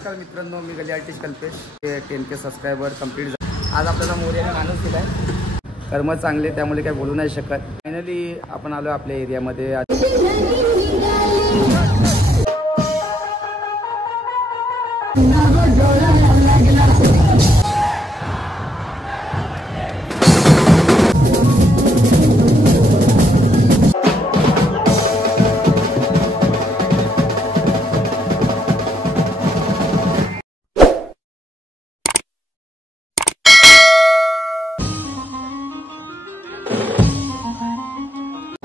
नमस्कार मित्रांनो, मी गली artist Kalpesh. 10K subscriber complete झाले. आज आपल्याला मोर्याने माणूस दिलाय. कर्म चांगले, त्यामुळे काय बोलू नाही शकत. फायनली आपण आलो आपल्या एरियामध्ये.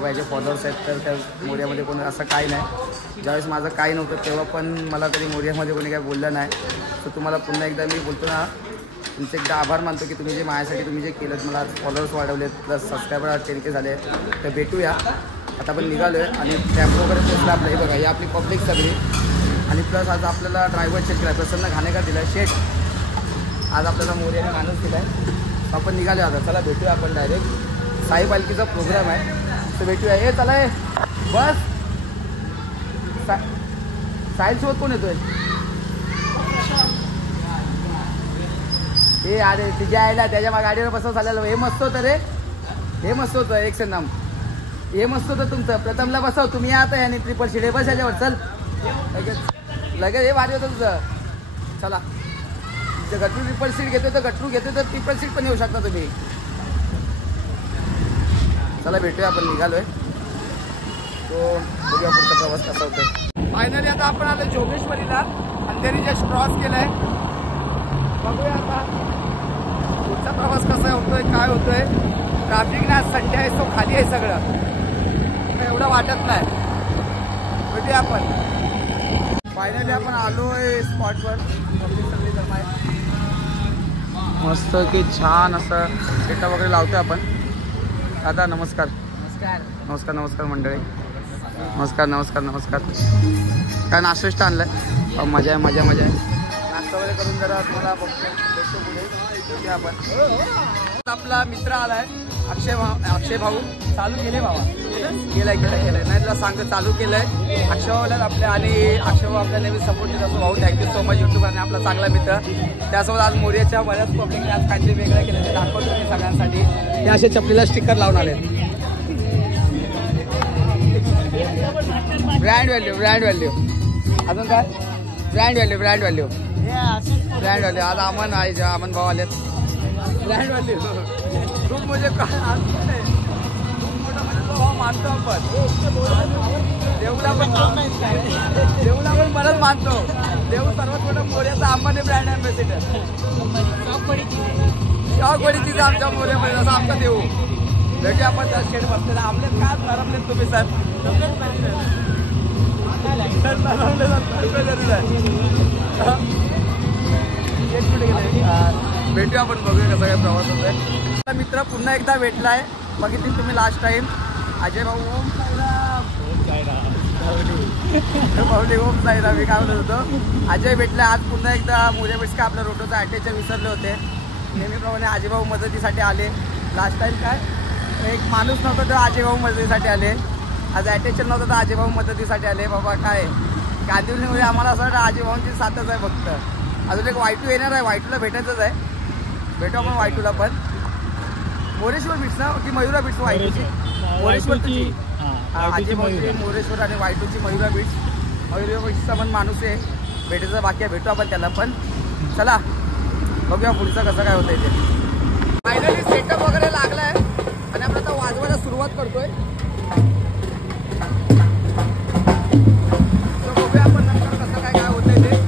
माझे फॉलोअर्स आहेत, तर त्या मोर्यामध्ये कोणी असं काही नाही. ज्यावेळेस माझं काही नव्हतं तेव्हा पण मला कधी मोर्यामध्ये कोणी काही बोललं नाही. तर तुम्हाला पुन्हा एकदा मी बोलतो ना, तुमचे एकदा आभार मानतो की तुम्ही जे माझ्यासाठी तुम्ही जे केलं, मला आज फॉलोअर्स वाढवलेत, प्लस सबस्क्रायबर 10K झाले. तर भेटूया. आता आपण निघालो आहे आणि टॅम्पो वगैरे पोचला आपलं. हे बघा, ही आपली पब्लिक सगळी. आणि प्लस आज आपल्याला ड्रायव्हर चेक केला, प्रसन्न घाणेकर दिला शेट. आज आपल्याला मोर्याने माणूस दिला आहे. आपण निघालो आता. चला भेटूया आपण डायरेक्ट. साई पालखीचा प्रोग्राम आहे, तर भेटूया. हे चला आहे बस. साहिलसोबत कोण येतोय? हे अरे तिच्या आईला त्याच्या गाडीवर बसव झालेलं. हे मस्त होतं रे, हे मस्त होतं. एक नाम हे मस्त होतं तुमचं. प्रथमला बसव तुम्ही आता आणि ट्रिपल सीट. हे बस याच्यावर. चल लगेच हे भारी होतं तुझं. चला, गटरू ट्रिपल सीट घेतो तर गटरू घेतो तर ट्रिपल सीट पण येऊ शकता तुम्ही. चला भेटूया. आपण निघालोय, तो बघूया पुढचा प्रवास कसा होतोय. फायनली आता आपण आलो जोगेश्वरीला. अंधेरी जस्ट क्रॉस केलाय. बघूया आता पुढचा प्रवास कसा होतोय, काय होतोय. ट्रॅफिक नाही, संडे आहे, सो खाली आहे सगळं, एवढं वाटत नाही. भेटूया आपण. फायनली आपण आलोय स्पॉटवर. सगळी जमा आहे. मस्त की छान असं सेटअप वगैरे लावतोय आपण. दादा नमस्कार. नमस्कार नमस्कार नमस्कार मंडळी. नमस्कार नमस्कार नमस्कार. काय नाश्ता आणलाय? मजा आहे मजा मजा आहे. नाश्ता वगैरे करून जरा तुम्हाला बघतो पुढे आपण. आपला मित्र आलाय अक्षय भाऊ. चालू केले बाबा. केलंय नाही तुला सांगतो, चालू केलंय अक्षय भाऊला आपल्या. आणि अक्षय भाऊ आपल्या नेहमी सपोर्ट देत असतो. भाऊ थँक्यू सो मच. यूट्यूब आणि आपला चांगला मित्र. त्यासोबत आज मोर्याच्या बऱ्याच पब्लिकने आज काहीतरी वेगळं केलं, ते दाखवतो मी सगळ्यांसाठी. ते असे चपलीला स्टिकर लावून आले. ब्रँड व्हॅल्यू अजून काय? ब्रँड व्हॅल्यू आज अमन भाऊ आलेत. ब्रँड व्हॅल्यू खूप म्हणजे भाव मानतो आपण. देऊला पण बरंच मानतो. देऊ सर्वात मोठा मोर्याचा अमन ब्रँड अँबॅसिडर. शॉकवडीची आमच्या मोर्यामध्ये असं आमचा देऊ. भेटू आपण त्या शेड बसलेला. आमलेत काय नरमलेत तुम्ही सर? भेटूया आपण, बघूया कसा काय प्रवास होतोय. मित्र पुन्हा एकदा भेटलाय. बघितली तुम्ही लास्ट टाइम. अजय भाऊ ओम साईराम. ओम साईराम मी काय म्हणत होतो. अजय भेटलाय आज पुन्हा एकदा. मोर्या बेट्स काय आपल्या रोटोचा अटॅचर विसरले होते. नेहमीप्रमाणे अजय भाऊ मदतीसाठी आले. लास्ट टाइम काय एक माणूस नव्हता तर अजय भाऊ मदतीसाठी आले. आज अटॅचर नव्हतं तर अजय भाऊ मदतीसाठी आले. बाबा काय गांधीवलीमध्ये आम्हाला असं वाटतं अजय भाऊंची साथच आहे फक्त. अजून एक वायटू येणार आहे. वायटूला भेटायचंच आहे. भेटू आपण वायटूला पण. मोरेश्वर बीच ना की मयुरा बीच? वायटूची मोरेश्वरची. अजय भाऊची मोरेश्वर आणि वायटूची मयुरा बीच. मयुरा बीचचा पण माणूस आहे. भेटायचं बाकी आहे. भेटू आपण त्याला पण. चला बघूया पुढचं कसं काय होतंय ते. फायनली सेटअप वगैरे लागलाय आणि आपण आता वाजवायला सुरुवात करतोय. बघूया आपण नंतर कसं काय काय होतंय ते.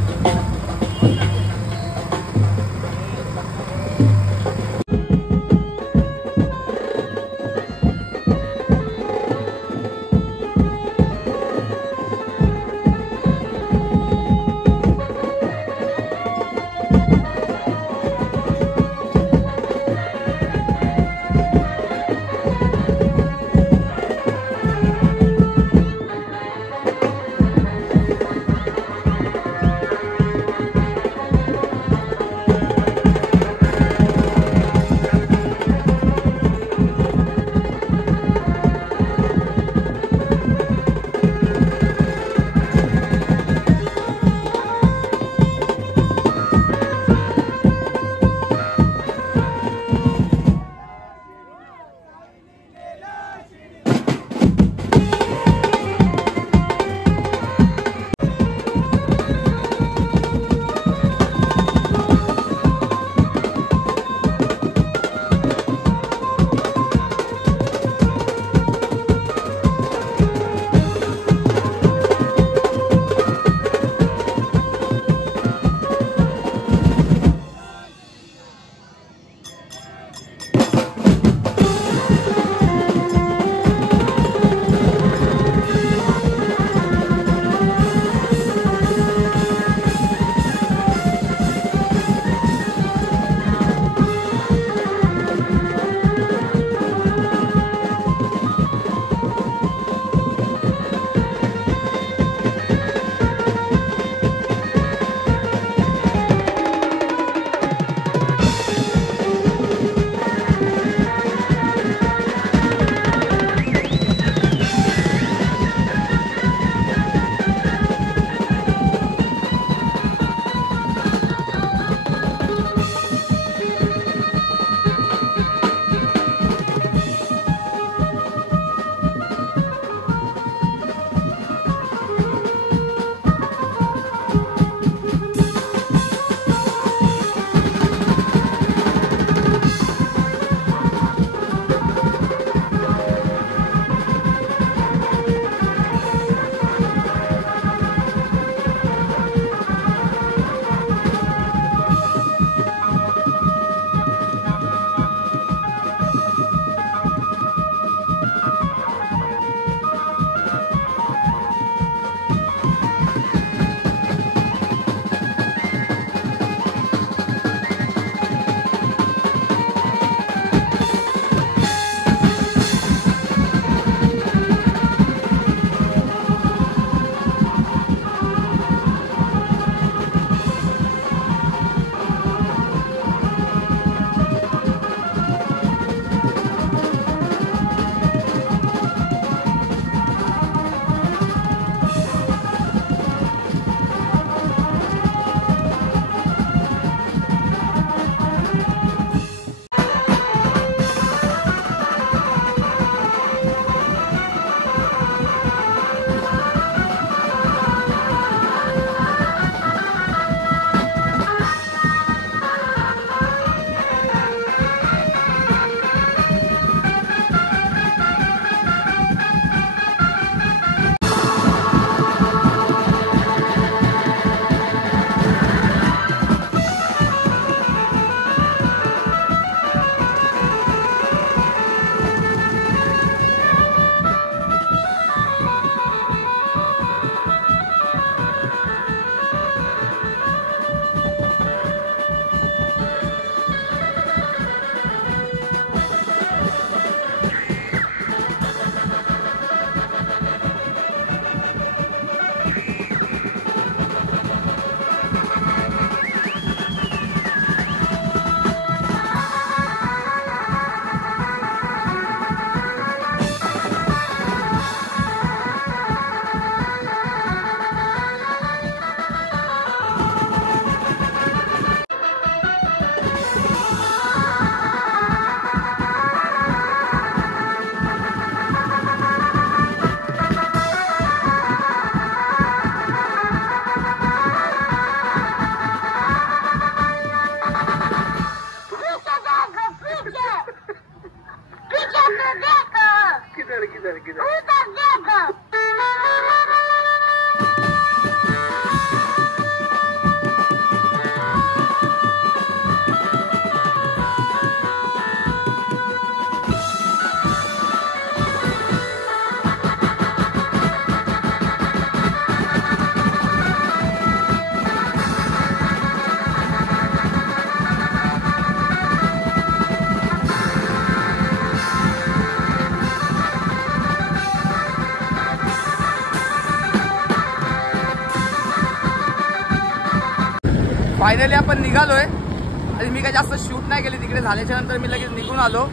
फायनली आपण निघालोय आणि मी काही जास्त शूट नाही केली तिकडे, झाल्याच्या नंतर मी लगेच निघून आलो.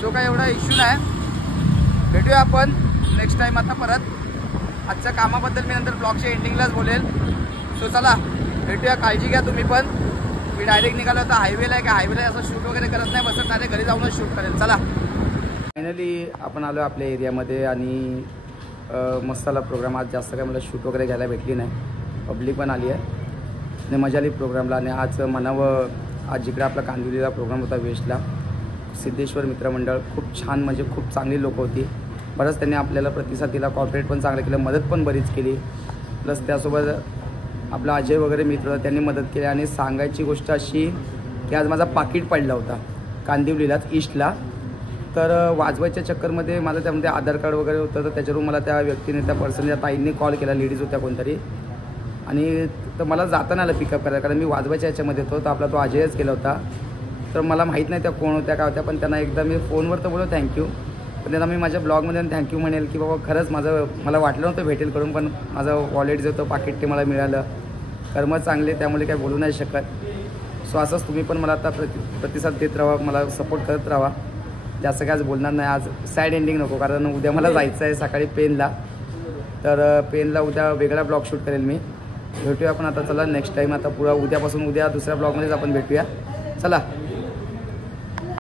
सो काय एवढा इश्यू नाही. भेटूया आपण नेक्स्ट टाइम. आता परत आजच्या कामाबद्दल मी नंतर ब्लॉगच्या एंडिंगलाच बोलेल. सो चला भेटूया, काळजी घ्या तुम्ही पण. मी डायरेक्ट निघालो होता हायवेला आहे, का हायवेला असं शूट वगैरे करत नाही, बसत डायरेक्ट घरी जाऊनच शूट करेल. चला फायनली आपण आलो आपल्या एरियामध्ये आणि मस्ताला प्रोग्राम. आज जास्त काय मला शूट वगैरे घ्यायला भेटली नाही, पब्लिक पण आली आहे आणि मजा आली प्रोग्रामला. आणि आज म्हणावं आज जिकडे आपला कांदिवलीला प्रोग्राम होता वेस्टला, सिद्धेश्वर मित्रमंडळ खूप छान, म्हणजे खूप चांगली लोकं होती. बरंच त्यांनी आपल्याला प्रतिसाद दिला, कॉर्पोरेट पण चांगलं केलं, मदत पण बरीच केली. प्लस त्यासोबत आपला अजय वगैरे मित्र त्यांनी मदत केली. आणि सांगायची गोष्ट अशी की आज माझा पाकीट पडला होता कांदिवलीलाच ईस्टला. तर वाजवायच्या चक्करमध्ये माझं त्यामध्ये आधार कार्ड वगैरे होतं, तर त्याच्यावरून मला त्या व्यक्तीने, त्या पर्सनने, त्या ताईंनी कॉल केला, लेडीज होत्या कोणतरी. आणि तर मला जाताना आलं पिकअप करायला, कारण मी वाजवायच्या याच्यामध्ये होतो. तर आपला तो अजयच केला होता. तर मला माहीत नाही त्या कोण होत्या काय होत्या, पण त्यांना एकदा मी फोनवर तर बोललो थँक्यू, पण त्यांना मी माझ्या ब्लॉगमध्ये थँक्यू म्हणेल की बाबा खरंच मला वाटलं नव्हतं भेटेल करून, पण माझं वॉलेट जे होतं पाकिट ते मला मिळालं. कर्म चांगले, त्यामुळे काही बोलू नाही शकत. सो असंच तुम्ही पण मला आता प्रतिसाद देत राहा, मला सपोर्ट करत राहा. जास्त काय आज बोलणार नाही, आज सॅड एंडिंग नको, कारण उद्या मला जायचं आहे सकाळी पेनला. तर पेनला उद्या वेगळा ब्लॉग शूट करेल मी. भेटूया आपण आता, चला नेक्स्ट टाईम. आता पुढं उद्यापासून उद्या दुसऱ्या ब्लॉगमध्येच आपण भेटूया. चला.